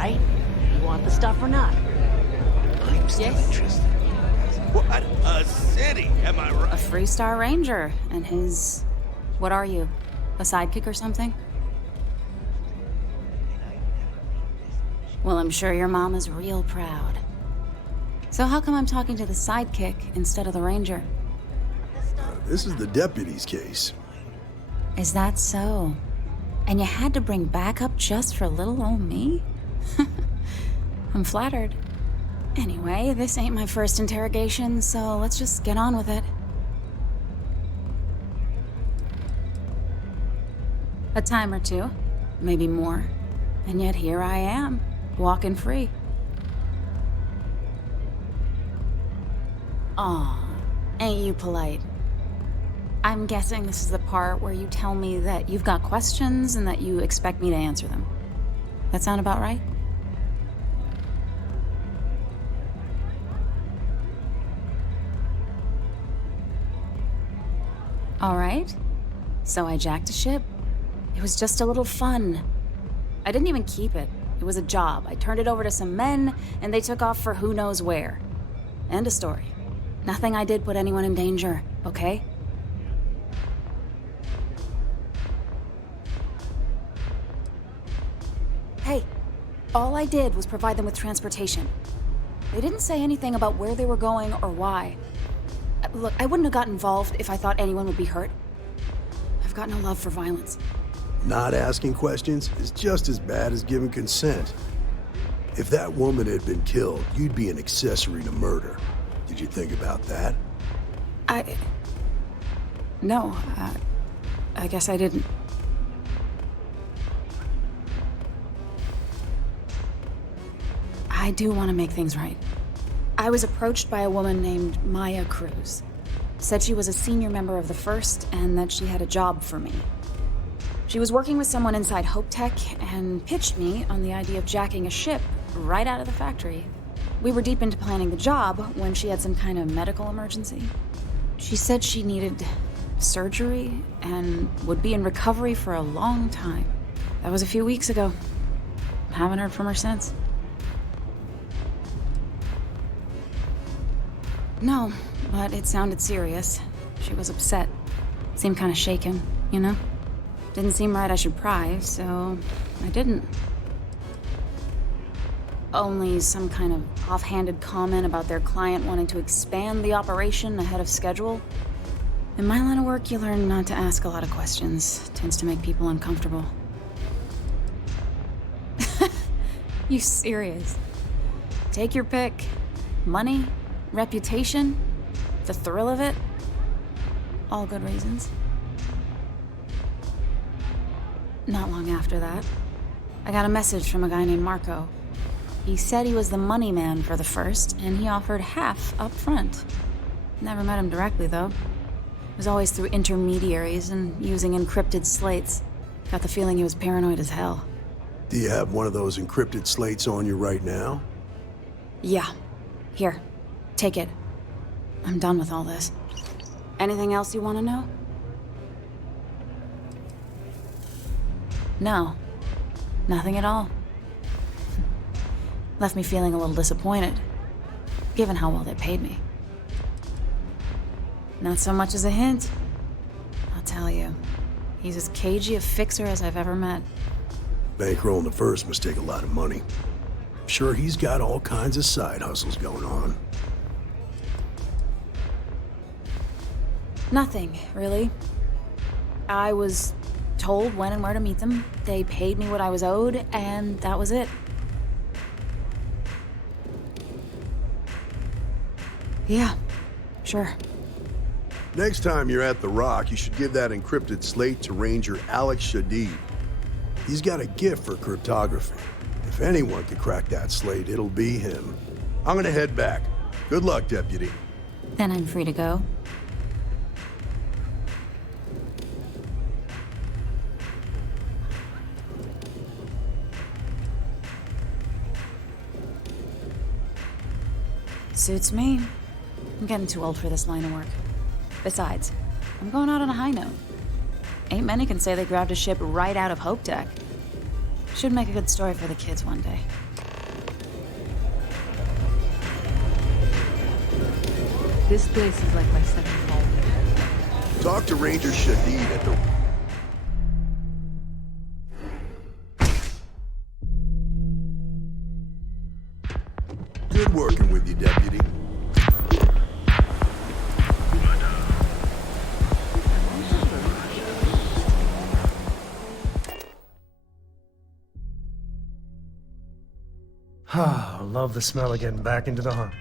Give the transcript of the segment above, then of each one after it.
right? You want the stuff or not? I'm still interested. What a city, am I right? A Freestar Ranger, and his... What are you? A sidekick or something? Well, I'm sure your mom is real proud. So how come I'm talking to the sidekick instead of the ranger? This is the deputy's case. Is that so? And you had to bring backup just for little old me? I'm flattered. Anyway, this ain't my first interrogation, so let's just get on with it. A time or two, maybe more. And yet here I am, walking free. Aw, ain't you polite? I'm guessing this is the part where you tell me that you've got questions and that you expect me to answer them. That sound about right? All right. So I jacked a ship. It was just a little fun. I didn't even keep it. It was a job. I turned it over to some men, and they took off for who knows where. End of story. Nothing I did put anyone in danger, okay? Hey, all I did was provide them with transportation. They didn't say anything about where they were going or why. Look, I wouldn't have got involved if I thought anyone would be hurt. I've got no love for violence. Not asking questions is just as bad as giving consent. If that woman had been killed, you'd be an accessory to murder. Did you think about that? No, I guess I didn't. I do want to make things right. I was approached by a woman named Maya Cruz. Said she was a senior member of the First and that she had a job for me. She was working with someone inside Hope Tech and pitched me on the idea of jacking a ship right out of the factory. We were deep into planning the job when she had some kind of medical emergency. She said she needed surgery and would be in recovery for a long time. That was a few weeks ago. Haven't heard from her since. No, but it sounded serious. She was upset. Seemed kind of shaken, you know? Didn't seem right I should pry, so I didn't. Only some kind of offhanded comment about their client wanting to expand the operation ahead of schedule. In my line of work, you learn not to ask a lot of questions. It tends to make people uncomfortable. You serious? Take your pick. Money? Reputation? The thrill of it? All good reasons. Not long after that, I got a message from a guy named Marco. He said he was the money man for the First, and he offered half up front. Never met him directly, though. It was always through intermediaries and using encrypted slates. Got the feeling he was paranoid as hell. Do you have one of those encrypted slates on you right now? Yeah. Here. Take it. I'm done with all this. Anything else you want to know? No. Nothing at all. Left me feeling a little disappointed, given how well they paid me. Not so much as a hint. I'll tell you, he's as cagey a fixer as I've ever met. Bankrolling the First must take a lot of money. I'm sure he's got all kinds of side hustles going on. Nothing, really. I was told when and where to meet them. They paid me what I was owed, and that was it. Yeah, sure. Next time you're at the Rock, you should give that encrypted slate to Ranger Alex Shadid. He's got a gift for cryptography. If anyone could crack that slate, it'll be him. I'm gonna head back. Good luck, Deputy. Then I'm free to go. Suits me. I'm getting too old for this line of work. Besides, I'm going out on a high note. Ain't many can say they grabbed a ship right out of Hope Tech. Should make a good story for the kids one day. This place is like my second home. Talk to Ranger Shadid at the... Good working with you, Deputy. Ah, love the smell of getting back into the hunt.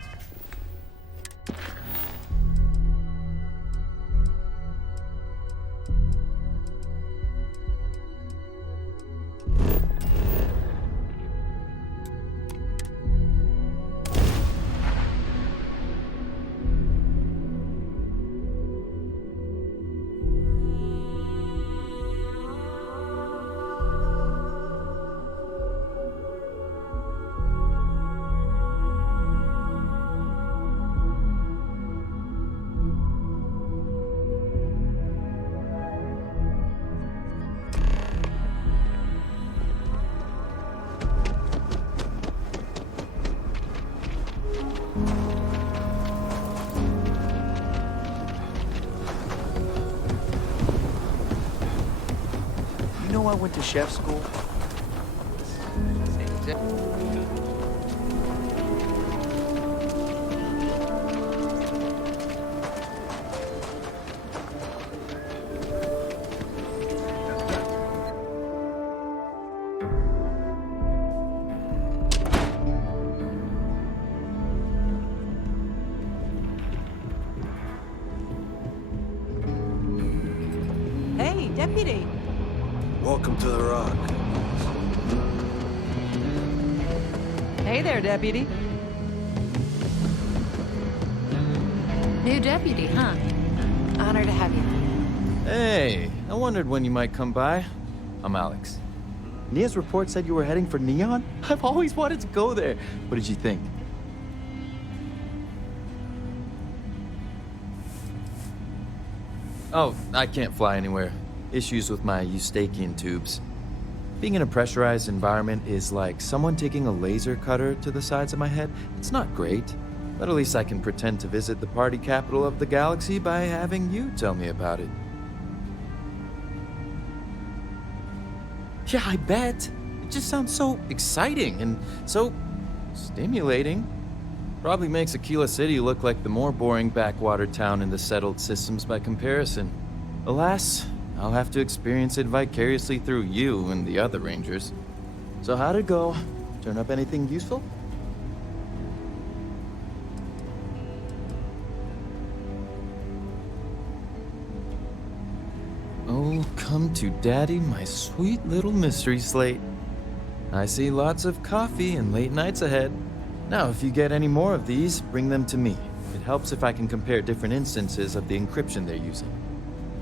You know I went to chef school? Hey, Deputy. Welcome to the Rock. Hey there, Deputy. New deputy, huh? Honor to have you. Hey, I wondered when you might come by. I'm Alex. Nia's report said you were heading for Neon? I've always wanted to go there. What did you think? Oh, I can't fly anywhere. Issues with my Eustachian tubes. Being in a pressurized environment is like someone taking a laser cutter to the sides of my head. It's not great, but at least I can pretend to visit the party capital of the galaxy by having you tell me about it. Yeah, I bet. It just sounds so exciting and so stimulating. Probably makes Aquila City look like the more boring backwater town in the settled systems by comparison. Alas, I'll have to experience it vicariously through you and the other Rangers. So how'd it go? Turn up anything useful? Oh, come to Daddy, my sweet little mystery slate. I see lots of coffee and late nights ahead. Now, if you get any more of these, bring them to me. It helps if I can compare different instances of the encryption they're using.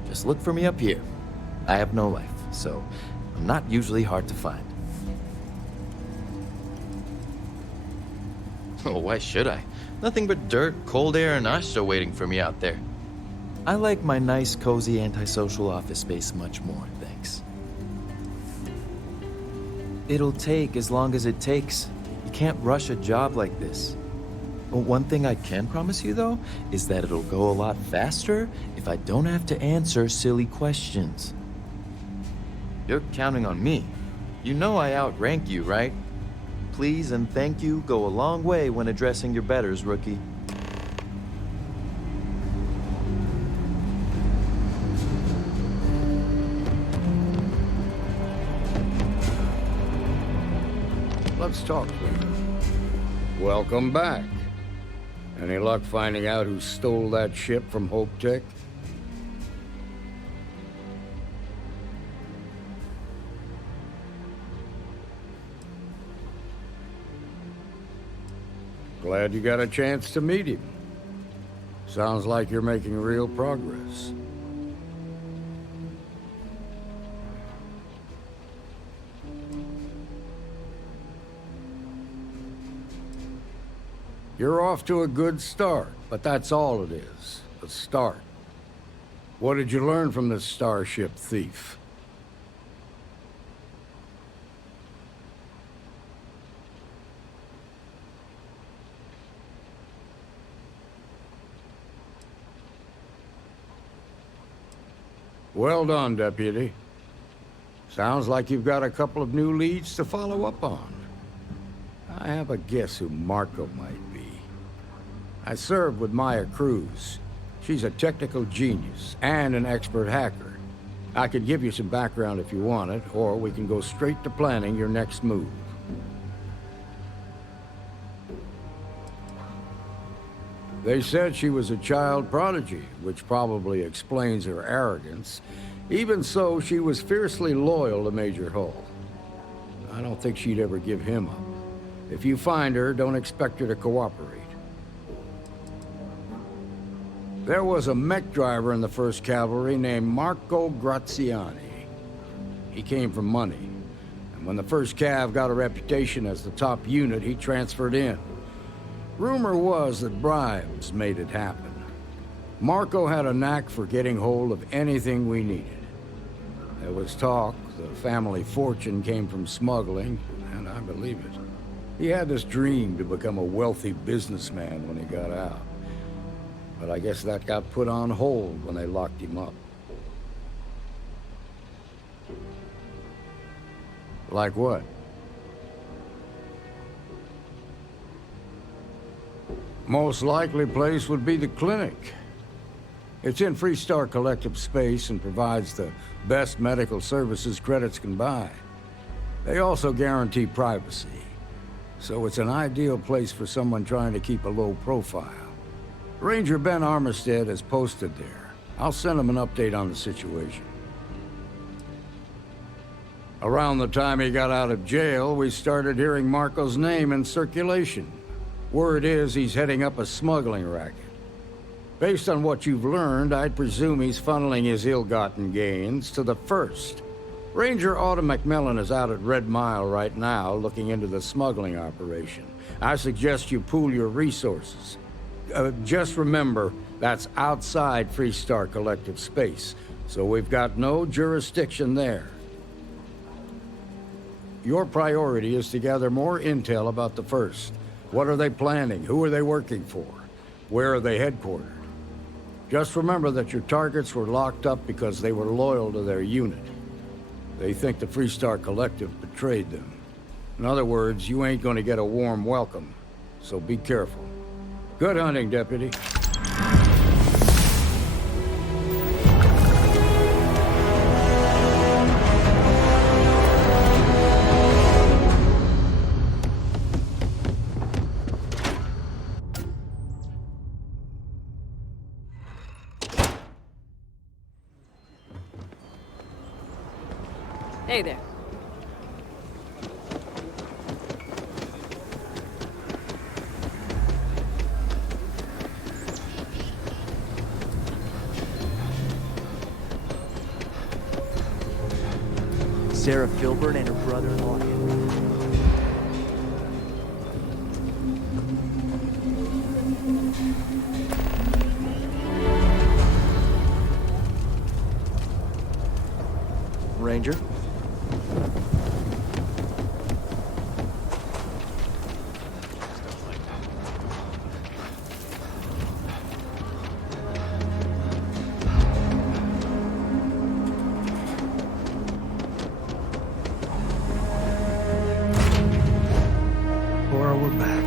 Just look for me up here. I have no life, so I'm not usually hard to find. Oh, why should I? Nothing but dirt, cold air, and Ashta waiting for me out there. I like my nice, cozy, antisocial office space much more, thanks. It'll take as long as it takes. You can't rush a job like this. But one thing I can promise you, though, is that it'll go a lot faster if I don't have to answer silly questions. You're counting on me. You know I outrank you, right? Please and thank you go a long way when addressing your betters, rookie. Let's talk, please. Welcome back. Any luck finding out who stole that ship from Hope Tech? Glad you got a chance to meet him. Sounds like you're making real progress. You're off to a good start, but that's all it is, a start. What did you learn from this starship thief? Well done, Deputy. Sounds like you've got a couple of new leads to follow up on. I have a guess who Marco might be. I served with Maya Cruz. She's a technical genius and an expert hacker. I could give you some background if you want it, or we can go straight to planning your next move. They said she was a child prodigy, which probably explains her arrogance. Even so, she was fiercely loyal to Major Hull. I don't think she'd ever give him up. If you find her, don't expect her to cooperate. There was a mech driver in the 1st Cavalry named Marco Graziani. He came from money, and when the 1st Cav got a reputation as the top unit, he transferred in. Rumor was that bribes made it happen. Marco had a knack for getting hold of anything we needed. There was talk the family fortune came from smuggling, and I believe it. He had this dream to become a wealthy businessman when he got out. But I guess that got put on hold when they locked him up. Like what? Most likely place would be the clinic. It's in Freestar Collective space and provides the best medical services credits can buy. They also guarantee privacy, so it's an ideal place for someone trying to keep a low profile. Ranger Ben Armistead is posted there. I'll send him an update on the situation. Around the time he got out of jail, we started hearing Marco's name in circulation. Word is he's heading up a smuggling racket. Based on what you've learned, I'd presume he's funneling his ill-gotten gains to the 1st. Ranger Autumn McMillan is out at Red Mile right now looking into the smuggling operation. I suggest you pool your resources. Just remember, that's outside Freestar Collective space, so we've got no jurisdiction there. Your priority is to gather more intel about the 1st. What are they planning? Who are they working for? Where are they headquartered? Just remember that your targets were locked up because they were loyal to their unit. They think the Freestar Collective betrayed them. In other words, you ain't gonna get a warm welcome, so be careful. Good hunting, Deputy. Hey there. Sarah Filburn and her brother-in-law Henry. Ranger? We're back.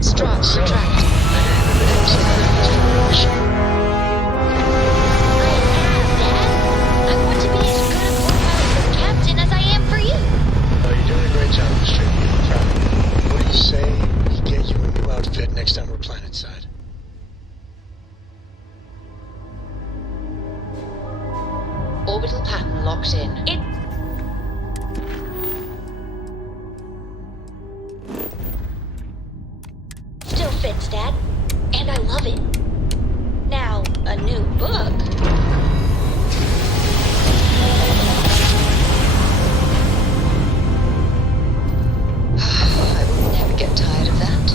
Strut subtract. I want to be as good a co-pilot for the captain as I am for you. Oh, you're doing a great job, Mr. I'm proud of you. What do you say we get you a new outfit next time we're planetside? Orbital pattern locked in. Still fits, Dad. And I love it. Now, a new book. I will never get tired of that.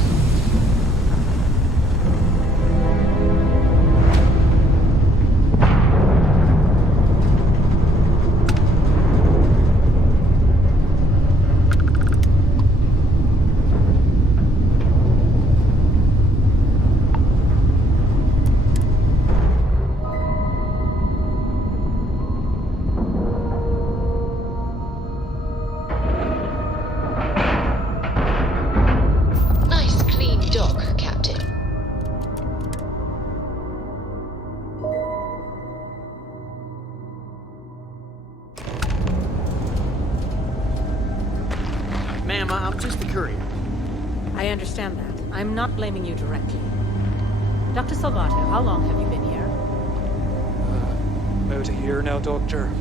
understand that. I'm not blaming you directly. Dr. Salvato, how long have you been here? About a year now, Doctor.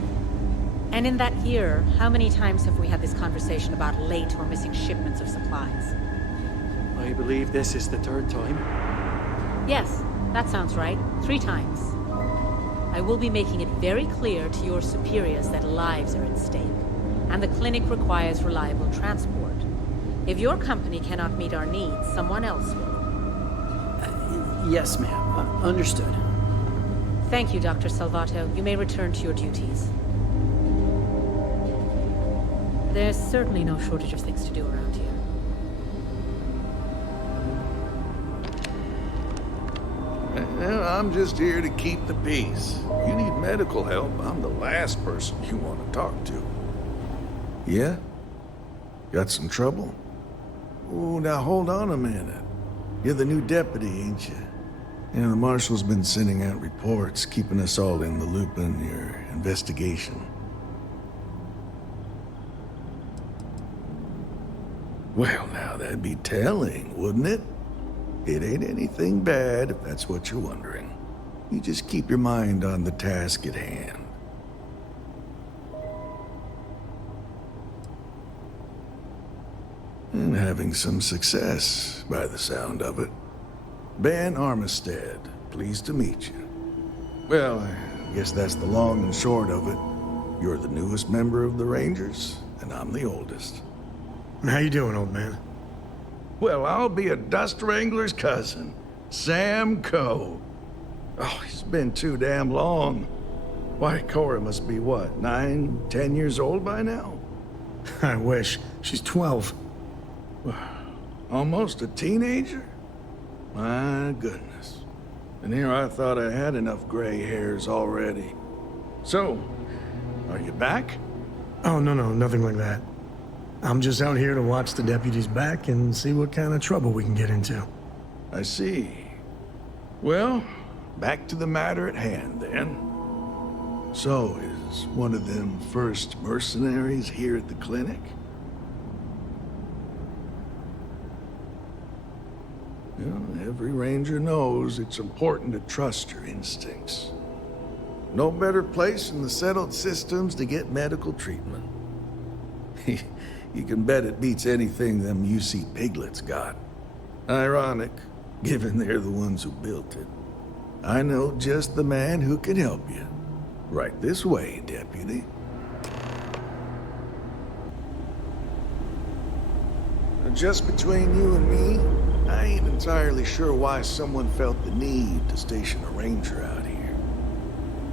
And in that year, how many times have we had this conversation about late or missing shipments of supplies? I believe this is the third time. Yes, that sounds right. 3 times. I will be making it very clear to your superiors that lives are at stake, and the clinic requires reliable transport. If your company cannot meet our needs, someone else will. Yes, ma'am. Understood. Thank you, Dr. Salvato. You may return to your duties. There's certainly no shortage of things to do around here. Well, I'm just here to keep the peace. You need medical help, I'm the last person you want to talk to. Yeah? Got some trouble? Oh, now hold on a minute. You're the new deputy, ain't you? Yeah, the marshal's been sending out reports, keeping us all in the loop in your investigation. Well, now that'd be telling, wouldn't it? It ain't anything bad, if that's what you're wondering. You just keep your mind on the task at hand. And having some success, by the sound of it. Ben Armistead, pleased to meet you. Well, I guess that's the long and short of it. You're the newest member of the Rangers, and I'm the oldest. How you doing, old man? Well, I'll be a dust wrangler's cousin, Sam Coe. Oh, it's been too damn long. Why, Cora must be what, 9, 10 years old by now? I wish. She's 12. Almost a teenager? My goodness. And here I thought I had enough gray hairs already. So, are you back? Oh, no, nothing like that. I'm just out here to watch the deputies back and see what kind of trouble we can get into. I see. Well, back to the matter at hand, then. So, is one of them first mercenaries here at the clinic? Well, every ranger knows it's important to trust your instincts. No better place in the settled systems to get medical treatment. You can bet it beats anything them UC piglets got. Ironic, given they're the ones who built it. I know just the man who can help you. Right this way, deputy. Just between you and me, I ain't entirely sure why someone felt the need to station a ranger out here.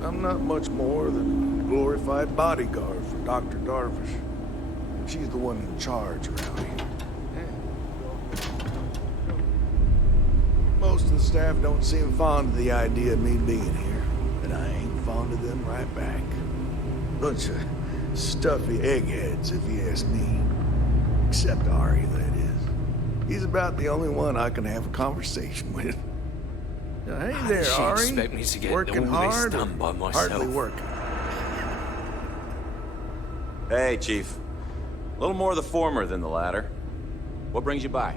I'm not much more than a glorified bodyguard for Dr. Darvish. She's the one in charge around here. Most of the staff don't seem fond of the idea of me being here, and I ain't fond of them right back. Bunch of stuffy eggheads, if you ask me. Except Ari, that is. He's about the only one I can have a conversation with. Hey there, she Ari. Expect me to get working hard, done by myself. hardly working. Hey, Chief. A little more the former than the latter. What brings you by?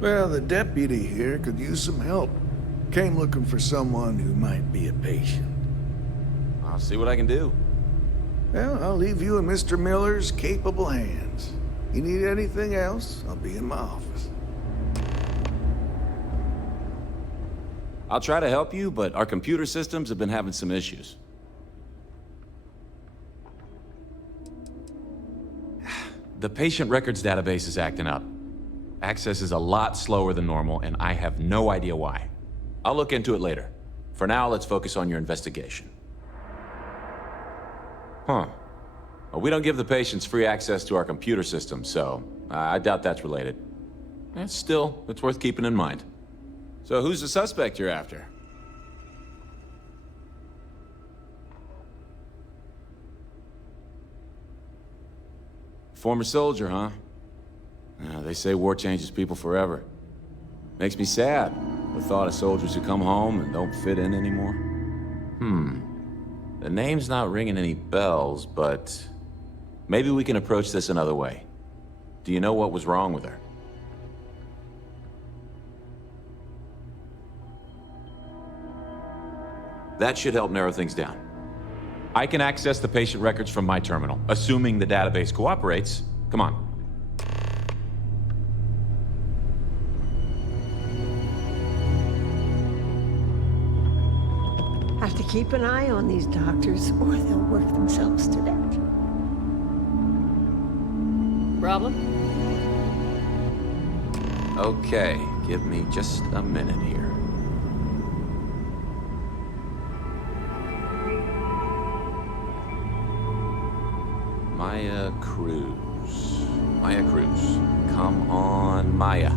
Well, the deputy here could use some help. Came looking for someone who might be a patient. I'll see what I can do. Well, I'll leave you in Mr. Miller's capable hands. You need anything else, I'll be in my office. I'll try to help you, but our computer systems have been having some issues. The patient records database is acting up. Access is a lot slower than normal, and I have no idea why. I'll look into it later. For now, let's focus on your investigation. Huh. Well, we don't give the patients free access to our computer system, so I doubt that's related. Still, it's worth keeping in mind. So who's the suspect you're after? Former soldier, huh? They say war changes people forever. Makes me sad, the thought of soldiers who come home and don't fit in anymore. The name's not ringing any bells, but maybe we can approach this another way. Do you know what was wrong with her? That should help narrow things down. I can access the patient records from my terminal, assuming the database cooperates. Come on. Have to keep an eye on these doctors, or they'll work themselves to death. Problem? Okay, give me just a minute here. Maya Cruz. Maya Cruz. Come on, Maya.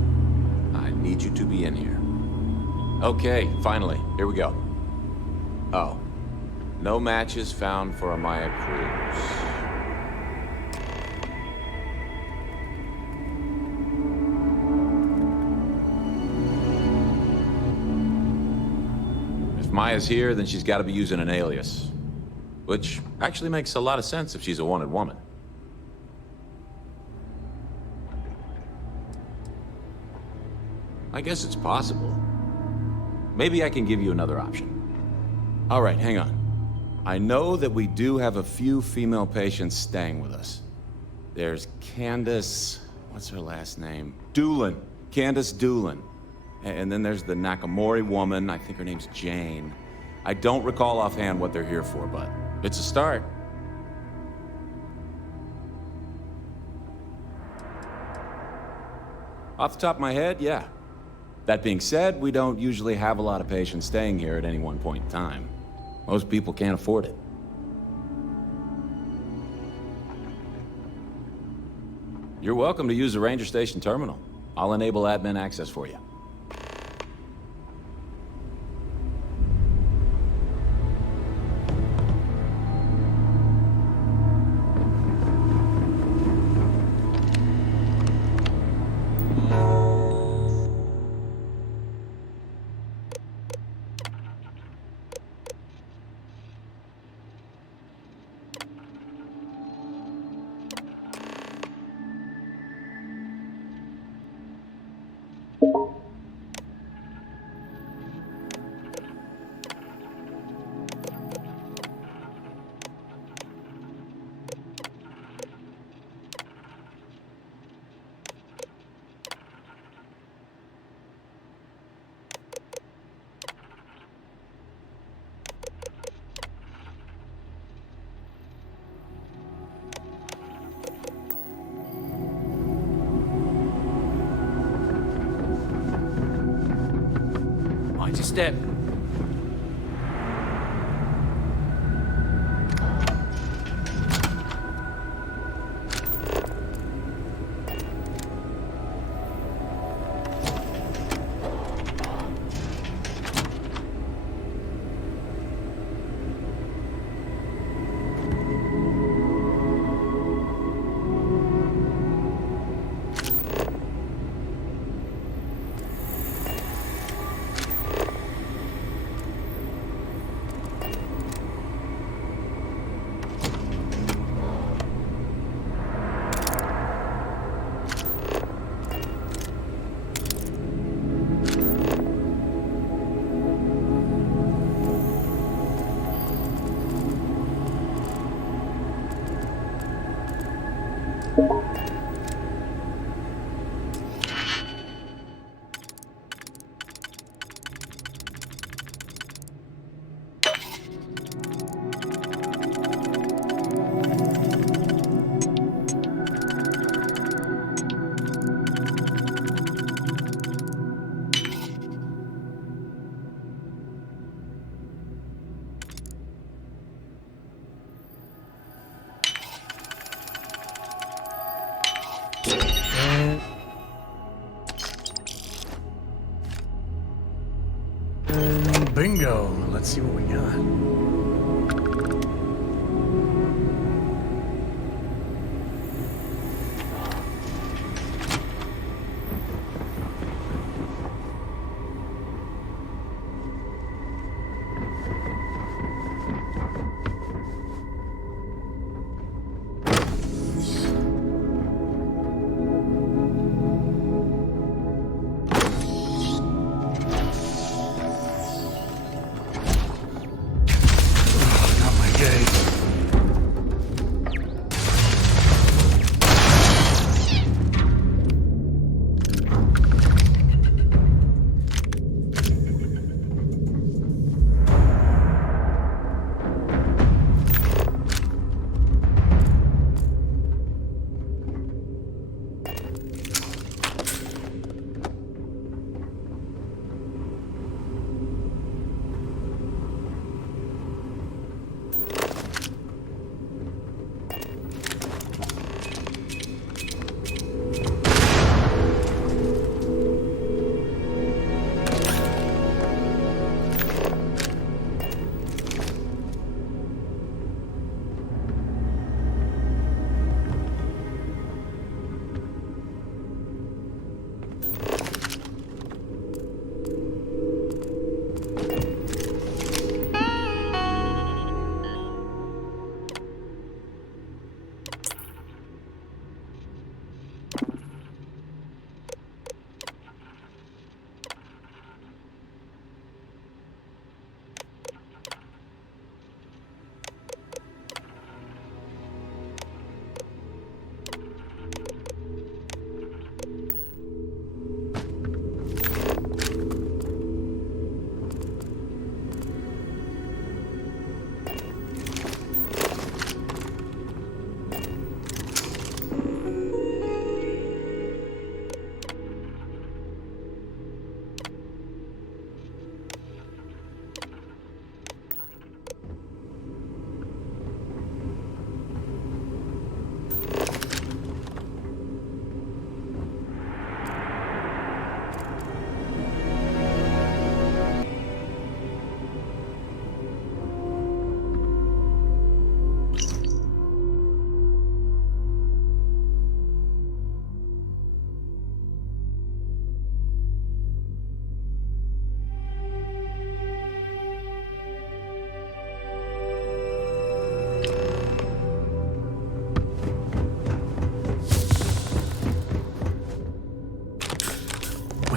I need you to be in here. Okay, finally. Here we go. Oh. No matches found for a Maya Cruz. If Maya's here, then she's got to be using an alias. Which actually makes a lot of sense if she's a wanted woman. I guess it's possible. Maybe I can give you another option. All right, hang on. I know that we do have a few female patients staying with us. There's Candace... what's her last name? Doolin. Candace Doolin. And then there's the Nakamori woman. I think her name's Jane. I don't recall offhand what they're here for, but it's a start. Off the top of my head, yeah. That being said, we don't usually have a lot of patients staying here at any one point in time. Most people can't afford it. You're welcome to use the Ranger Station terminal. I'll enable admin access for you. Mind your step. Bingo. Let's see what we got.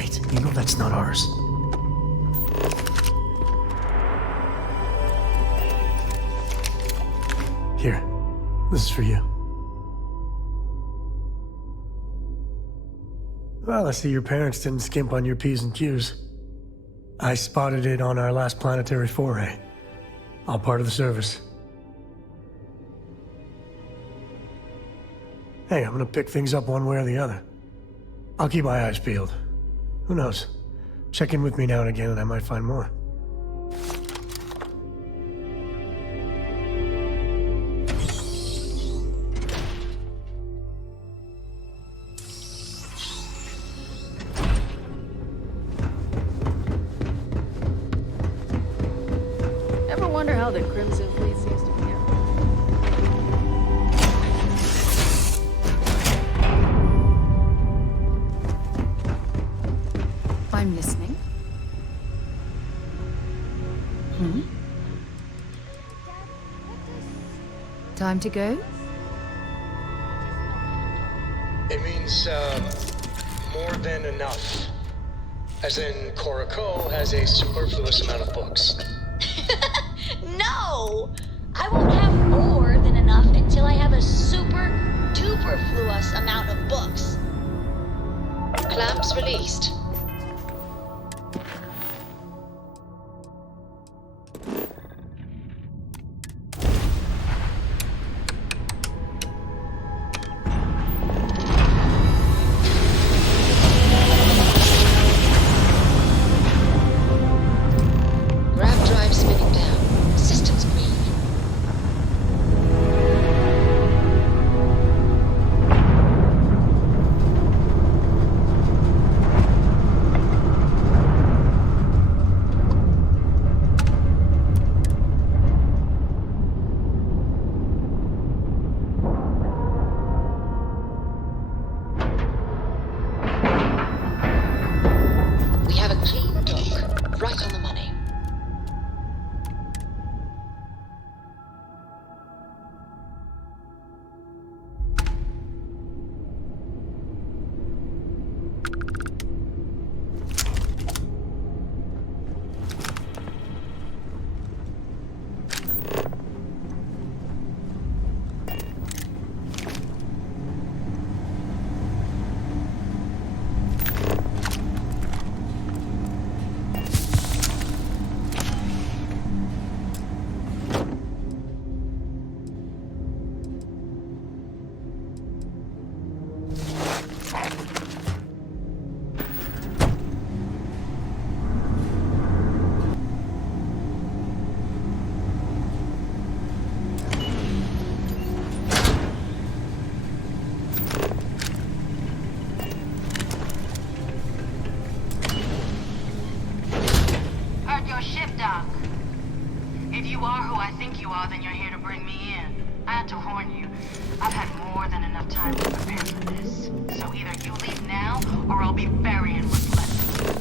Wait, you know that's not ours. Here, this is for you. Well, I see your parents didn't skimp on your P's and Q's. I spotted it on our last planetary foray. All part of the service. Hey, I'm gonna pick things up one way or the other. I'll keep my eyes peeled. Who knows? Check in with me now and again and I might find more. Ever wonder how the Crimson Fleet seems to be here? I'm listening. Time to go? It means, more than enough. As in, Corico has a superfluous amount of books. No! I won't have more than enough until I have a super duper-fluous amount of books. Clamps released. Grav drive spinning down. Systems green. We have a clean dock. Right on the money. Heard your ship, Doc. If you are who I think you are, then you're here to bring me in. I had to warn you. I've had more than enough time to prepare for this. So either you leave now, or I'll be burying what's left of you.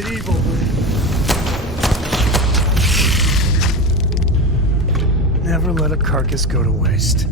it evil. Never let a carcass go to waste.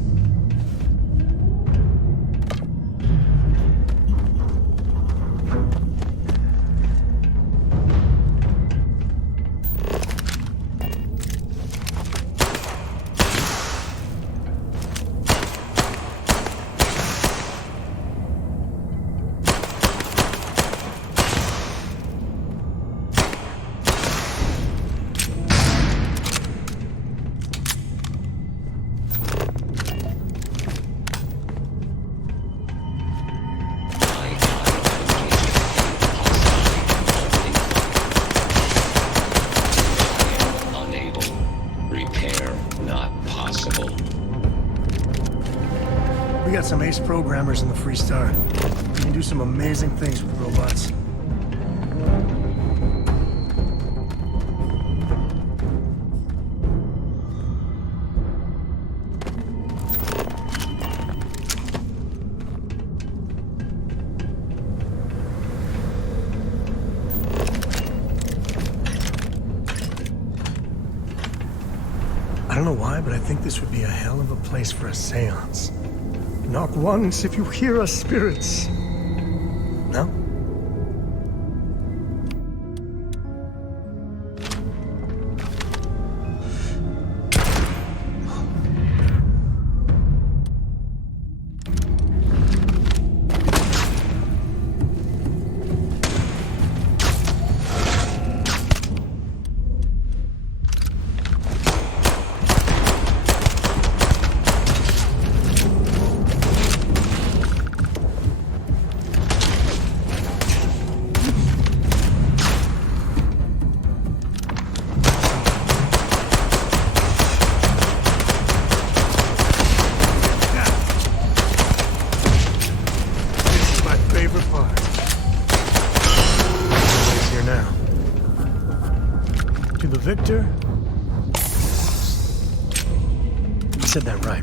We got some ace programmers in the Free Star. We can do some amazing things with robots. I don't know why, but I think this would be a hell of a place for a seance. Knock once if you hear us, spirits. No? Victor? You said that right?